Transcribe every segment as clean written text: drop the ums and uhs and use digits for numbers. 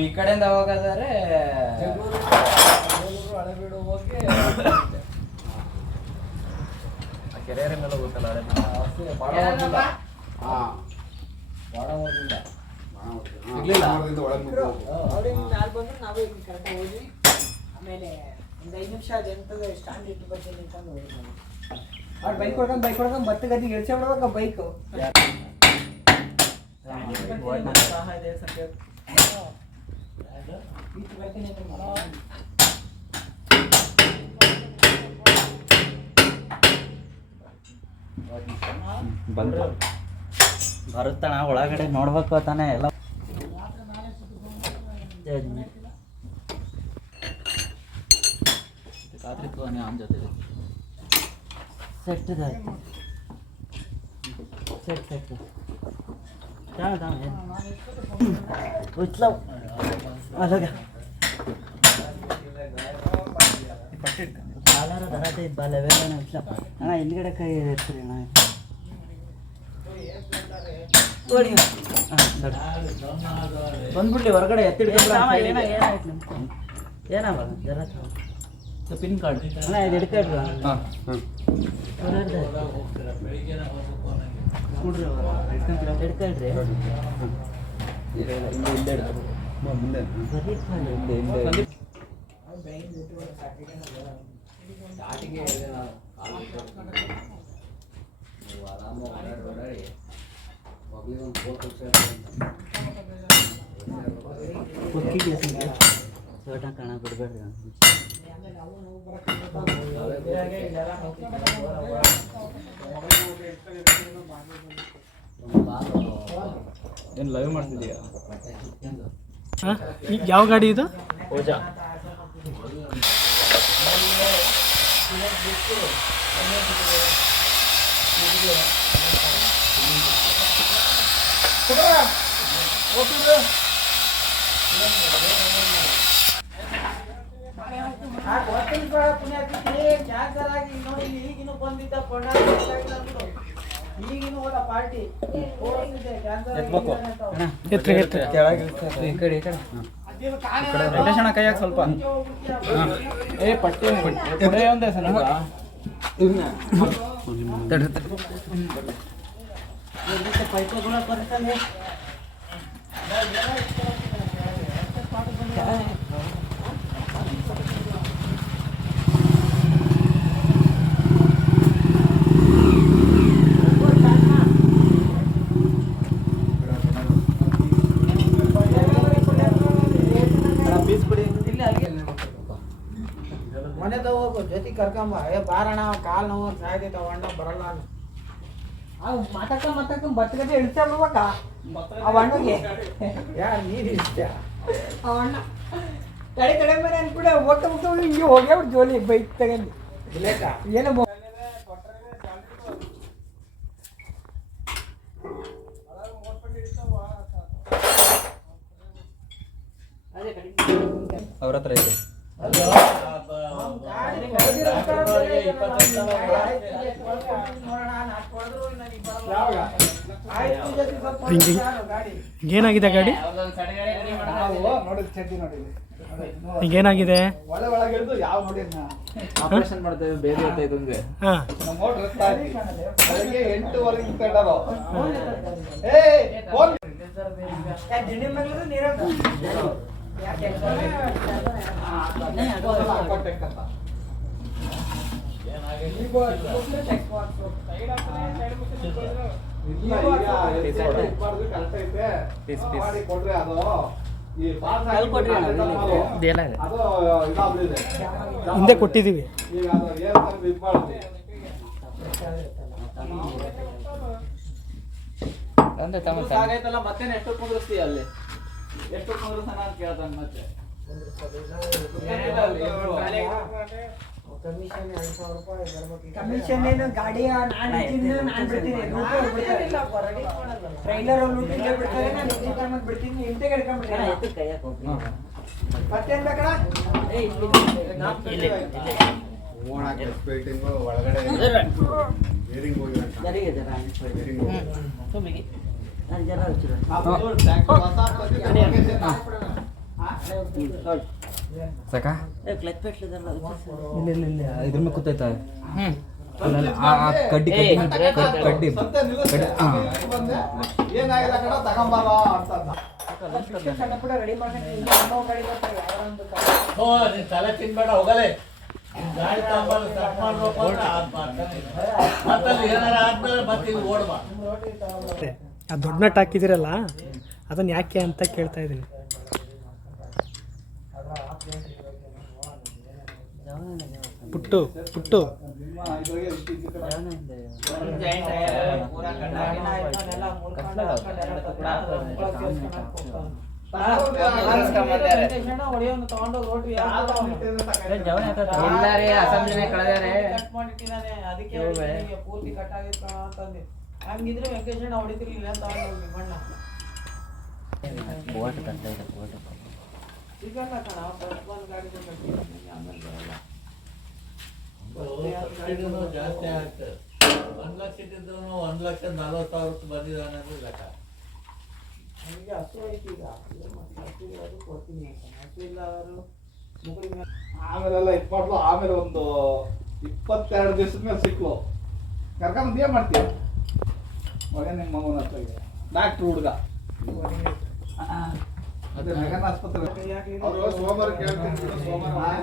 ಈ ಕಡೆಯಿಂದ ಹೋಗೋದಾದ್ರೆ ಹಳೆಬೀಡು ಹೋಗಿ ಕೆರೆಯರ ಮೇಲೆ ಹೋಗುತ್ತಲ್ಲ ಆಮೇಲೆ ಒಂದು 5 ನಿಮಿಷ ಅದೆಂತದ ಸ್ಟ್ಯಾಂಡ್ ಇಟ್ಟು ಬಗ್ಗೆ ನಿಂತ್ಕೊಂಡು ಹೋಗಿ ಅವ್ರು ಬೈಕ್ ಹೊಡ್ಕೊಂಡು ಮತ್ತೆ ಗದಿಗೆ ಇಳಿಸಿ ಬಿಡ್ಬೇಕು ಬೈಕು ಬರುತ್ತಾನ ಒಳಗಡೆ ನೋಡ್ಬೇಕು ತಾನೆ ಎಲ್ಲ ಸೆಟ್ ಉಚ್ಲವ್ ಅಲಾಗ ಕಾಲಾರ ದರಾಟೆ ಇದ್ದ ಲೆವೆಲ್ ಉಚ್ಲಪ್ಪ ಅಣ್ಣ ಹಿಂದ್ಗಡೆ ಕೈ ಇರ್ತೀರಿ ಅಣ್ಣ ಬಂದ್ಬಿಡ್ಲಿ ಹೊರಗಡೆ ಏನಾಗ ಜರ ಪಿನ್ ಕಾರ್ಡ್ ಅಣ್ಣ ಇದು ಹಿಡ್ಕೊಳ್ರಿ ಹಿಡ್ಕೊಳ್ರಿ ಚೋಟ ಕಾಣ ಬಿಡ್ಬೇಡ್ರಿ ಏನು ಲೈವ್ ಮಾಡ್ತಿದ್ದೀಯಾ? ಈಗ ಯಾವ ಗಾಡಿ ಇದು? ಓಜಾ. ಈಗಿನ ಬಂದಿದ್ದ ಈಗಿನ ಹೋದ ಪಾರ್ಟಿ ಕೈಯಾಗ ಸ್ವಲ್ಪ ಏ ಪಟ್ಟಿ ಒಂದೇ ಸಲ ಮನೆದ ಹೋಗು ಜೊತೆ ಕರ್ಕೊಂಬ ಬಾರಣ ಕಾಲು ನೋವು ಸಾಯ್ದೈತೆ ಅಣ್ಣ ಬರಲ್ಲ ಅವ್ ಮಾತಾಡ್ಕೊಂಡ್ ಬತ್ತಗಟ್ಟೆ ಇಳಿಸ್ತಾ ಬಿಡ್ಬೇಕ ಅವ ಅಣ್ಣಗೆ ಯಾರು ನೀರು ಇಷ್ಟ ಅವ ಅಣ್ಣ ತಡೆ ಮನೆ ಅನ್ಬಿಡ ಹೋಗ್ತಾ ಹಿಂಗೆ ಹೋಗ್ಯಾವ್ರು ಜೋಲಿ ಬೈಕ್ ತಗೊಂಡು ಏನೋ ಅವ್ರ ಹತ್ರ ಇದೆ. ಏನಾಗಿದೆ ಗಾಡಿ? ಈಗೇನಾಗಿದೆ? ಆಪರೇಷನ್ ಮಾಡ್ತೇವೆ ಬೇರೆ ಇದ್ದಂಗೆ. ಹಿಂದೆ ಕೊಟ್ಟಿದ್ದೀವಿ. ಮತ್ತೇನು ಎಷ್ಟು ಕುಂದ್ರಿಸ್ತೀಯ ಅಲ್ಲಿ? ಎಷ್ಟು ಕುಂದ್ರಸನ ಅಂತ ಕೇಳ್ತಾನೆ ಮತ್ತೆ. ಕಮಿಷನ್ ಏನು ಗಾಡಿ ನಾನು ಬಿಡ್ತೀನಿ ಟ್ರೈಲರ್ ಬಿಡ್ತಾರೆ ನಾನು ಬಿಡ್ತೀನಿ ಇಂತೆ ಹಿಡ್ಕೊಂಡ್ಬಿಡ್ತೀನಿ ಮತ್ತೇನ್ ಬೇಕಣ ಸಾಕಾ ಕ್ಲಚ್ ಪೆಟ್ಲದಲ್ಲ ಇಲ್ಲ ಇದ್ರ ಮೇಲೆ ಕೂತೈತ ಅಲ್ಲ ಆ ಕಡ್ಡಿ ಕಡ್ಡಿ ಏನಾಗಿಲ್ಲ ಕಣ ತಗೊಂಬಾರ ಅಂತಂದ. ಸಣ್ಣ ಪುಟ್ಟ ರೆಡಿ ಮಾಡ್ಕೊಂಡು ಇನ್ನೂ ಗಾಡಿ ಬರ್ತಾರೆ ಯಾವ್ದೋ ತಲೆ ತಿನ್ಬೇಡ ಹೋಗಲೇ ಗಾಡಿ ತಗೊಂಬಾರ ಸ್ಟಾರ್ಟ್ ಮಾಡ್ಬೇಕು ಮತ್ತೆ ಏನಾರ ಆದ್ಮೇಲೆ ಮತ್ತೆ ಇಲ್ಲಿ ಓಡ್ಬಾ. ಆ ದೊಡ್ಡ ನಟ್ ಹಾಕಿದಿರಲ್ಲ ಅದನ್ನ ಯಾಕೆ ಅಂತ ಕೇಳ್ತಾ ಇದ್ದೀನಿ. ಪುಟ್ಟು ತಗೊಂಡೋಗಿ ರೋಟಿ ಅಸೆಂಬ್ಲಿನೇ ಕಳೆದಾರೆ ಕಟ್ ಮಾಡಿಟ್ಟಿದ್ದಾನೆ ಅದಕ್ಕೆ ಹೇಳಿದ್ದೀನಿ, ಪೂರ್ತಿ ಕಟ್ ಆಗಿತ್ತು ಅಂತಂದೆ. ಹಂಗಿದ್ರೆ ವೆಂಕಟೇಶಣ್ಣ ಹೊಡಿತಿರ್ಲಿಲ್ಲ ಅಂತ ತಗೊಂಡೋಗಿ ಮಣ್ಣ ಸಿಗಲ್ಲ ಕಣ ಫಸ್ಟ್ ಒಂದು ಗಾಡಿ ಕೊಟ್ಟಿದ್ದೀನಿ, ಆಮೇಲೆ ಬರಲ್ಲ. ಜಾಸ್ತಿ ಆಗ್ತದೆ. 1 ಲಕ್ಷ ಇಟ್ಟಿದ್ರು 1,40,000 ಬಂದಿದ್ದಾನೆ ಅಂದ್ರೆ ಲೆಕ್ಕ. ನನಗೆ ಹಸು ಐತಿ ಈಗ ಮತ್ತೆ ಹಸು ಇರೋದು ಕೊಡ್ತೀನಿ ಅಂತ. ಹಸು ಇಲ್ಲ ಅವರು ಮುಗುಳಿ ಮೇಲೆ ಆಮೇಲೆಲ್ಲ ಇದು ಮಾಡ್ಲು. ಆಮೇಲೆ ಒಂದು 22 ದಿವಸದ ಮೇಲೆ ಸಿಕ್ಲು. ಕರ್ಕೊಂಡ್ ಏನ್ ಮಾಡ್ತೀಯ ಮಗ ನಿಮ್ಮ ಮಗನ ಹತ್ರ ಇದೆ ಡಾಕ್ಟ್ರು ಹುಡುಗ ಅದೇ ನಗರ ಆಸ್ಪತ್ರೆ. ಅವರು ಸೋಮವಾರ ಕೇಳ್ತೀನಿ ಬಿಡು, ಸೋಮವಾರ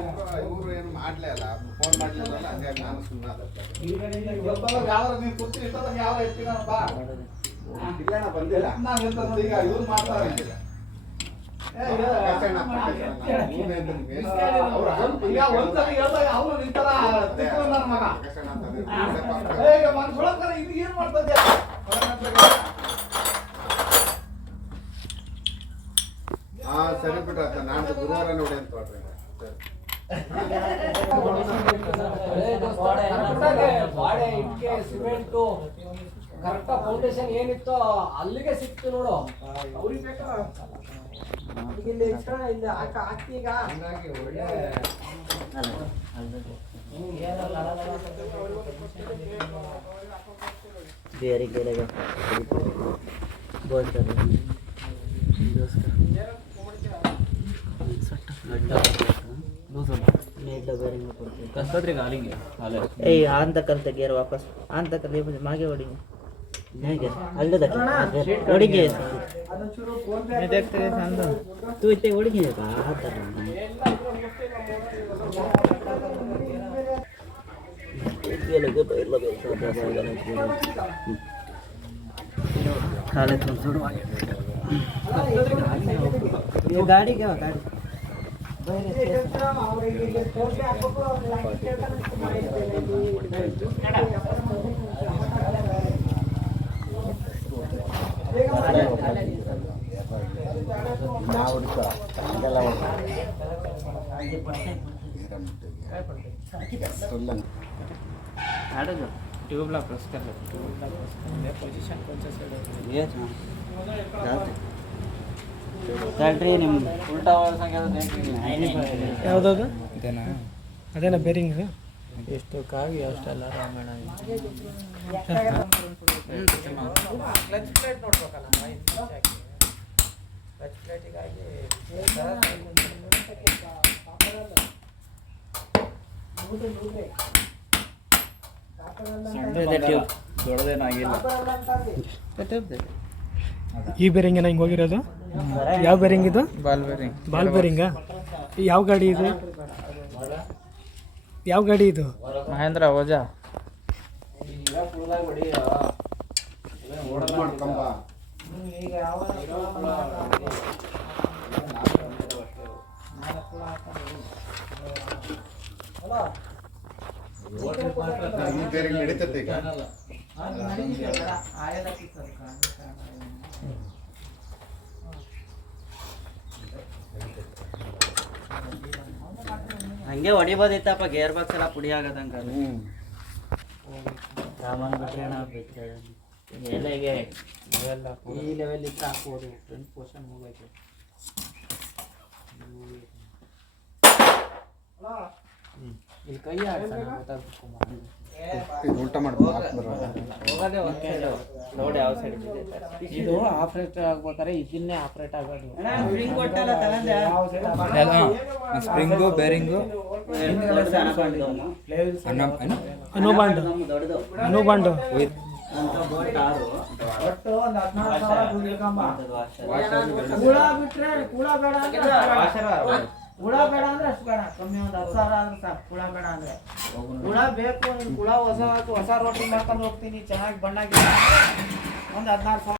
ಇವರು ಏನು ಮಾಡ್ಲೇ ಅಲ್ಲ, ಫೋನ್ ಮಾಡ್ಲಿಲ್ಲ, ಹಂಗಾಗಿ ನಾನು ಸುಮ್ಮನೆ ಯಾವ ನೀನು ಕೂತಿ ಇಷ್ಟೊತ್ತಾಗ ಯಾವ ಇರ್ತೀನಪ್ಪ ಇಲ್ಲಣ್ಣ ಬಂದಿಲ್ಲ. ನಾನು ಎಂತ ನೋಡಿ ಈಗ ಇವ್ರು ಮಾಡ್ತಾರೆ. ಈಗ ಒಂದ್ಸಲ ಹೇಳ್ದಾಗ ಅವನು ನಿಂತರ ನನ್ನ ಮಗ ಈಗ ಮನ್ಸೊಳಕರ ಇದು ಏನ್ ಮಾಡ್ತಾ ಇದ್ಯಾ? ಹಾ ಸರಿ ಬಿಟ್ರ ನಾಡ್ದು ಗುರುವಾರ ನೋಡಿ ಅಂತ ಹೊಡ್ರಿ. ಬಾಳೆ ಇಟ್ಕೆ ಸಿಮೆಂಟು ಕರೆಕ್ಟ್ ಫೌಂಡೇಶನ್ ಏನಿತ್ತು ಅಲ್ಲಿಗೆ ಸಿಕ್ತು ನೋಡು. ಅವ್ರಿಗೆ ಬೇಕಾ ಇಲ್ಲಿ ಇಷ್ಟ ಇಲ್ಲಿ ಹಾಕಿ ಈಗ ಹಂಗಾಗಿ ಒಳ್ಳೆ ಬೇರೆ ಗೆಳೆಗ ಬೋಲ್ತಾರೆ ಏಯ್ ಆನ್ ತಕ್ಕಂತ ಗೇರ್ ವಾಪಸ್ ಆನ್ ತಕ್ಕಲ್ಲಿ ಮಾಗೆ ಹೊಡಿ ಹೇಗೆ ಅಲ್ಲದ ಹೊಡಿಗೆ ತೂ ಇತ್ತೆ ಹೊಡಿಗೆ ಆ ಥರ खाले तुम छोड़ो ये गाड़ी क्या गाड़ी ट्यूब ला प्रेस कर ले ट्यूब ला प्रेस कर ले पोजीशन कौन सा साइड है ये जाते ನಿಮ್ಮ ಉಲ್ಟಾ ಯಾವುದದು ಅದೇನ ಬೇರಿಂಗ್ ಎಷ್ಟು ಕಾಗಿ ಅಷ್ಟೆಲ್ಲ ರಾಮಾಯಣ ಕ್ಲಚ್ ಪ್ಲೇಟ್ ನೋಡ್ಬೇಕಲ್ಲ ಕ್ಲಚ್ ಪ್ಲೇಟಿಗಾಗಿ ದೊಡ್ಡದೇನಾಗಿಲ್ಲ. ಈ ಬೇರಿಂಗ್ ಏನ ಹಿಂಗೆ ಹೋಗಿರೋದು? ಯಾವ ಬೇರಿಂಗ್ ಇದು? ಬಾಲ್ ಬೇರಿಂಗಾ? ಯಾವ ಗಾಡಿ ಇದು? ಯಾವ ಗಾಡಿ ಇದು? ಮಹೇಂದ್ರ ಓಜಾ ಮಾಡ್ಕೊಂಬ ಈಗ ಯಾವ ಈ ಬೇರೆ ನಡೀತೈತೆ ಈಗ. ಹಂಗೆ ಹೊಡಿಬೋದಿತ್ತಪ್ಪ ಗೇರ್ ಬಾಕ್ಸ್ ಎಲ್ಲ ಪುಡಿ ಆಗದಂಗ ಸಾಮಾನು ಬಿಟ್ಟರೆ ಎಲೆಗೆ ಈ ಲೆವೆಲ್ ಇತ್ತು ಹಾಕ್ಬೋದು ಫ್ರಂಟ್ ಪೋರ್ಷನ್ ಹೋಗೈತೆ ಇಲ್ಲಿ ಕೈ ಆಡ್ಸೋಣ ಗೊತ್ತಾಗ್ಬೇಕು ಇದು ಉಲ್ಟಾ ಮಾಡ್ಬೋದು ಹೋಗೋದೇ ಒಂದು ನೋಡಿ ಯಾವ ಸೈಡ್ ಇದೆ ಇದು ಆಪರೇಟ್ ಆಗ್ಬೇಕಾದ್ರೆ ಇದನ್ನೇ ಆಪರೇಟ್ ಆಗೋದು ಸ್ಪ್ರಿಂಗು ಬೇರಿಂಗು ಅನುಬಾಂಡ್ ಅನುಬಾಂಡ್ ಒಟ್ಟು ಒಂದು 14,000 ದುಡ್ಡಿಡ್ಕೊಂಬ. ಹುಳ ಬಿಟ್ರೆ ಹುಳ ಬೇಡ ಅಂದ್ರೆ ಹುಳ ಬೇಡ ಅಂದ್ರೆ ಅಷ್ಟು ಬೇಡ, ಕಮ್ಮಿ ಒಂದು 10,000 ಆದ್ರೆ ಸಾಕು. ಹುಳ ಬೇಡ ಅಂದ್ರೆ ಹುಳ ಬೇಕು. ನೀನು ಹುಳ ಹೊಸ ರೋಟಿ ಮಾಡ್ಕೊಂಡು ಹೋಗ್ತೀನಿ, ಚೆನ್ನಾಗಿ ಬಣ್ಣಾಗಿ ಒಂದು 14,000